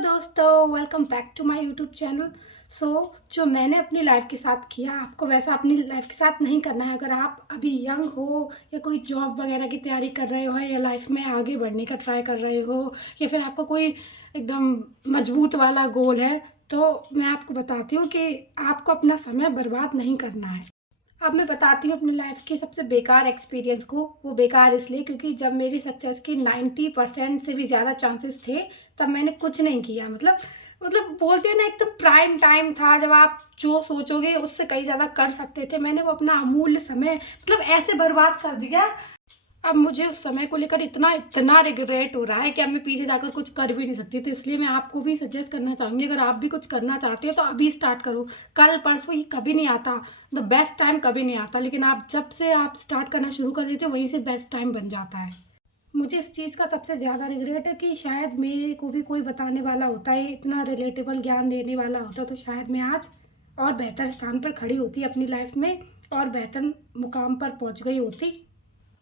दोस्तों, welcome back to my YouTube channel. जो मैंने अपनी लाइफ के साथ किया, आपको वैसा अपनी लाइफ के साथ नहीं करना है। अगर आप अभी यंग हो या कोई जॉब वगैरह की तैयारी कर रहे हो या लाइफ में आगे बढ़ने का ट्राई कर रहे हो या फिर आपका कोई एकदम मजबूत वाला गोल है, तो मैं आपको बताती हूँ कि आपको अपना समय बर्बाद नहीं करना है। अब मैं बताती हूँ अपनी लाइफ के सबसे बेकार एक्सपीरियंस को। वो बेकार इसलिए क्योंकि जब मेरी सक्सेस की 90% से भी ज़्यादा चांसेस थे, तब मैंने कुछ नहीं किया। मतलब बोलते हैं ना, एकदम प्राइम टाइम था जब आप जो सोचोगे उससे कहीं ज़्यादा कर सकते थे। मैंने वो अपना अमूल्य समय ऐसे बर्बाद कर दिया। अब मुझे उस समय को लेकर इतना इतना रिग्रेट हो रहा है कि अब मैं पीछे जाकर कुछ कर भी नहीं सकती। तो इसलिए मैं आपको भी सजेस्ट करना चाहूँगी, अगर आप भी कुछ करना चाहते हो तो अभी स्टार्ट करो। कल परसों ये कभी नहीं आता, द बेस्ट टाइम कभी नहीं आता, लेकिन आप जब से आप स्टार्ट करना शुरू कर देते हो वहीं से बेस्ट टाइम बन जाता है। मुझे इस चीज़ का सबसे ज़्यादा रिग्रेट है कि शायद मेरे को भी कोई बताने वाला होता है, इतना रिलेटेबल ज्ञान देने वाला होता, तो शायद मैं आज और बेहतर स्थान पर खड़ी होती अपनी लाइफ में और बेहतर मुकाम पर पहुंच गई होती।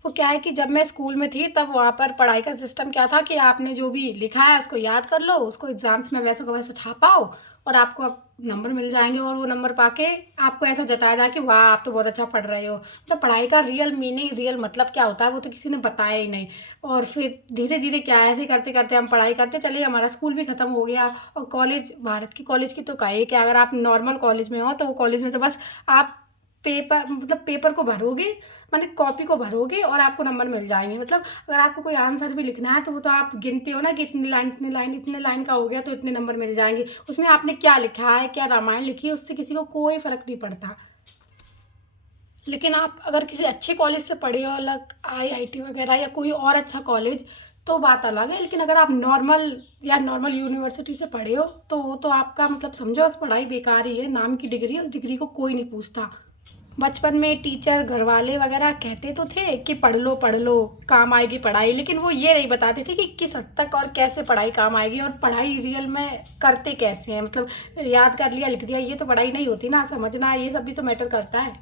वो क्या है कि जब मैं स्कूल में थी तब वहाँ पर पढ़ाई का सिस्टम क्या था कि आपने जो भी लिखा है उसको याद कर लो, उसको एग्ज़ाम्स में वैसा का वैसा छापाओ और आपको अब नंबर मिल जाएंगे। और वो नंबर पाके आपको ऐसा जताया जाए कि वाह आप तो बहुत अच्छा पढ़ रहे हो। तो पढ़ाई का रियल मीनिंग, रियल मतलब क्या होता है वो तो किसी ने बताया ही नहीं। और फिर धीरे धीरे क्या है, ऐसे करते करते हम पढ़ाई करते चले, हमारा स्कूल भी ख़त्म हो गया। और कॉलेज, भारत की कॉलेज की तो का है कि अगर आप नॉर्मल कॉलेज में हो तो वो कॉलेज में तो बस आप पेपर को भरोगे, माने कॉपी को भरोगे और आपको नंबर मिल जाएंगे। अगर आपको कोई आंसर भी लिखना है तो वो तो आप गिनते हो ना कि इतने लाइन का हो गया तो इतने नंबर मिल जाएंगे। उसमें आपने क्या लिखा है, क्या रामायण लिखी है, उससे किसी को कोई फ़र्क नहीं पड़ता। लेकिन आप अगर किसी अच्छे कॉलेज से पढ़े हो, अलग आईआईटी वगैरह या कोई और अच्छा कॉलेज, तो बात अलग है। लेकिन अगर आप नॉर्मल यूनिवर्सिटी से पढ़े हो तो वो तो आपका समझो बस पढ़ाई बेकार ही है, नाम की डिग्री है, उस डिग्री को कोई नहीं पूछता। बचपन में टीचर, घरवाले वगैरह कहते तो थे कि पढ़ लो काम आएगी पढ़ाई, लेकिन वो ये नहीं बताते थे कि किस हद तक और कैसे पढ़ाई काम आएगी और पढ़ाई रियल में करते कैसे हैं। याद कर लिया, लिख दिया, ये तो पढ़ाई नहीं होती ना। समझना ये सब भी तो मैटर करता है।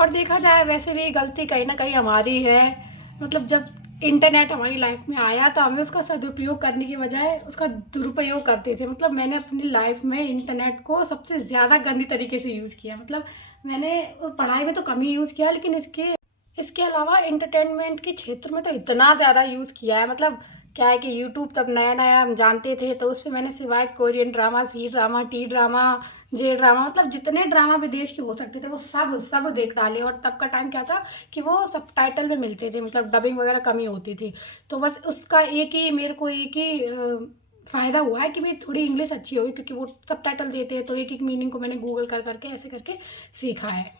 और देखा जाए वैसे भी गलती कहीं ना कहीं हमारी है। जब इंटरनेट हमारी लाइफ में आया तो हमें उसका सदुपयोग करने की बजाय उसका दुरुपयोग करते थे। मैंने अपनी लाइफ में इंटरनेट को सबसे ज़्यादा गंदी तरीके से यूज़ किया। मैंने पढ़ाई में तो कम ही यूज़ किया, लेकिन इसके इसके अलावा एंटरटेनमेंट के क्षेत्र में तो इतना ज़्यादा यूज़ किया है। क्या है कि यूट्यूब तब नया नया हम जानते थे, तो उस पर मैंने सिवाय Korean drama, C drama, T drama, J drama, जितने ड्रामा विदेश के हो सकते थे वो सब सब देख डाले। और तब का टाइम क्या था कि वो सबटाइटल में मिलते थे, डबिंग वगैरह कम ही होती थी। तो बस उसका मेरे को एक ही फ़ायदा हुआ है कि मेरी थोड़ी इंग्लिश अच्छी हुई, क्योंकि वो सबटाइटल देते हैं तो एक एक मीनिंग को मैंने गूगल कर करके ऐसे करके सीखा है।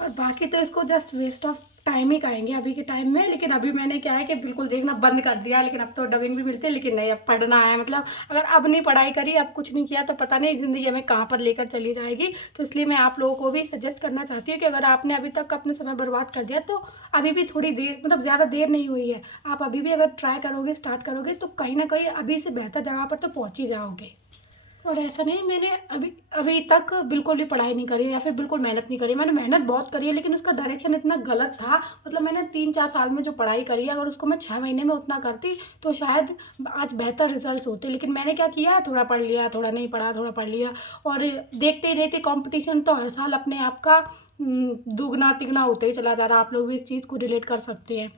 और बाकी तो इसको जस्ट वेस्ट ऑफ टाइम ही कहेंगे अभी के टाइम में। लेकिन अभी मैंने क्या है कि बिल्कुल देखना बंद कर दिया। लेकिन अब तो डबिंग भी मिलती है, लेकिन नहीं, अब पढ़ना है। अगर अब नहीं पढ़ाई करी, अब कुछ नहीं किया, तो पता नहीं ज़िंदगी हमें कहाँ पर लेकर चली जाएगी। तो इसलिए मैं आप लोगों को भी सजेस्ट करना चाहती हूँ कि अगर आपने अभी तक अपना समय बर्बाद कर दिया तो अभी भी थोड़ी देर, ज़्यादा देर नहीं हुई है। आप अभी भी अगर ट्राई करोगे, स्टार्ट करोगे, तो कहीं ना कहीं अभी से बेहतर जगह पर तो पहुँच ही जाओगे। और ऐसा नहीं मैंने अभी अभी तक बिल्कुल भी पढ़ाई नहीं करी या फिर बिल्कुल मेहनत नहीं करी। मैंने मेहनत बहुत करी है, लेकिन उसका डायरेक्शन इतना गलत था। मैंने 3-4 साल में जो पढ़ाई करी है, अगर उसको मैं 6 महीने में उतना करती तो शायद आज बेहतर रिजल्ट्स होते। लेकिन मैंने क्या किया, थोड़ा पढ़ लिया, थोड़ा नहीं पढ़ा, थोड़ा पढ़ लिया। और देखते ही देखते कंपटीशन तो हर साल अपने आप का दुगना तिगना होते ही चला जा रहा है। आप लोग भी इस चीज़ को रिलेट कर सकते हैं।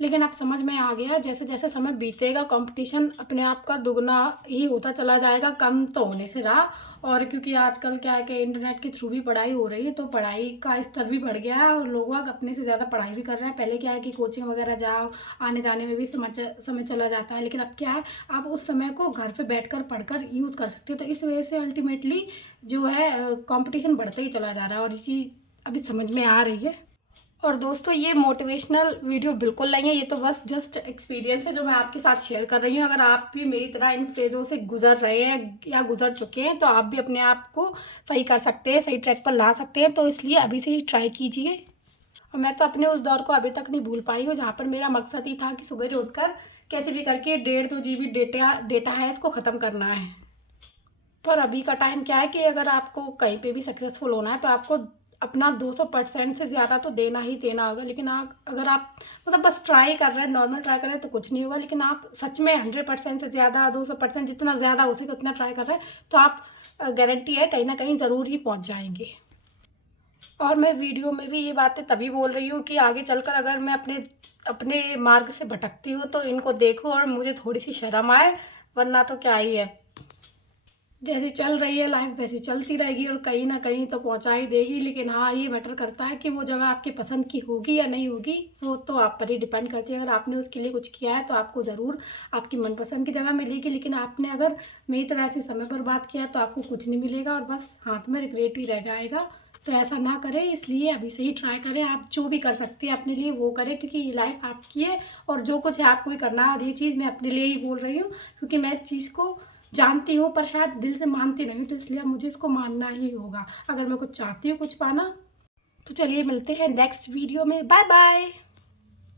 लेकिन अब समझ में आ गया, जैसे जैसे समय बीतेगा कंपटीशन अपने आप का दुगना ही होता चला जाएगा, कम तो होने से रहा। और क्योंकि आजकल क्या है कि इंटरनेट के थ्रू भी पढ़ाई हो रही है, तो पढ़ाई का स्तर भी बढ़ गया है और लोग अपने से ज़्यादा पढ़ाई भी कर रहे हैं। पहले क्या है कि कोचिंग वगैरह जाओ, आने जाने में भी समय चला जाता है, लेकिन अब क्या है, आप उस समय को घर पर बैठ कर पढ़कर यूज़ कर सकते हो। तो इस वजह से अल्टीमेटली जो है कॉम्पिटिशन बढ़ता ही चला जा रहा है, और ये चीज़ अभी समझ में आ रही है। और दोस्तों, ये मोटिवेशनल वीडियो बिल्कुल नहीं है, ये तो बस जस्ट एक्सपीरियंस है जो मैं आपके साथ शेयर कर रही हूँ। अगर आप भी मेरी तरह इन फेज़ों से गुजर रहे हैं या गुजर चुके हैं तो आप भी अपने आप को सही कर सकते हैं, सही ट्रैक पर ला सकते हैं। तो इसलिए अभी से ही ट्राई कीजिए। और मैं तो अपने उस दौर को अभी तक नहीं भूल पाई हूँ जहाँ पर मेरा मकसद ही था कि सुबह उठकर कैसे भी करके 1.5-2 GB डेटा है, इसको ख़त्म करना है। पर अभी का टाइम क्या है कि अगर आपको कहीं पे भी सक्सेसफुल होना है तो आपको अपना 200% से ज़्यादा तो देना ही देना होगा। लेकिन अगर आप मतलब बस ट्राई कर रहे हैं, नॉर्मल ट्राई कर रहे हैं तो कुछ नहीं होगा। लेकिन आप सच में 100% से ज़्यादा, 200% जितना ज़्यादा हो सके उतना ट्राई कर रहे हैं तो आप गारंटी है कहीं ना कहीं ज़रूर ही पहुंच जाएंगे। और मैं वीडियो में भी ये बातें तभी बोल रही हूँ कि आगे चलकर अगर मैं अपने अपने मार्ग से भटकती हूँ तो इनको देखूँ और मुझे थोड़ी सी शर्म आए, वरना तो क्या ही है। जैसी चल रही है लाइफ वैसी चलती रहेगी और कहीं ना कहीं तो पहुंचा ही देगी। लेकिन हाँ, ये मैटर करता है कि वो जगह आपकी पसंद की होगी या नहीं होगी, वो तो आप पर ही डिपेंड करती है। अगर आपने उसके लिए कुछ किया है तो आपको ज़रूर आपकी मनपसंद की जगह मिलेगी। लेकिन आपने अगर मेरी तरह से समय बर्बाद किया तो आपको कुछ नहीं मिलेगा और बस हाथ में रिग्रेट ही रह जाएगा। तो ऐसा ना करें, इसलिए अभी से ही ट्राई करें। आप जो भी कर सकती हैं अपने लिए वो करें, क्योंकि ये लाइफ आपकी है और जो कुछ है आपको ही करना है। और ये चीज़ मैं अपने लिए ही बोल रही हूँ, क्योंकि मैं इस चीज़ को जानती हूँ पर शायद दिल से मानती नहीं हूँ, तो इसलिए अब मुझे इसको मानना ही होगा अगर मैं कुछ चाहती हूँ कुछ पाना। तो चलिए मिलते हैं नेक्स्ट वीडियो में। Bye bye.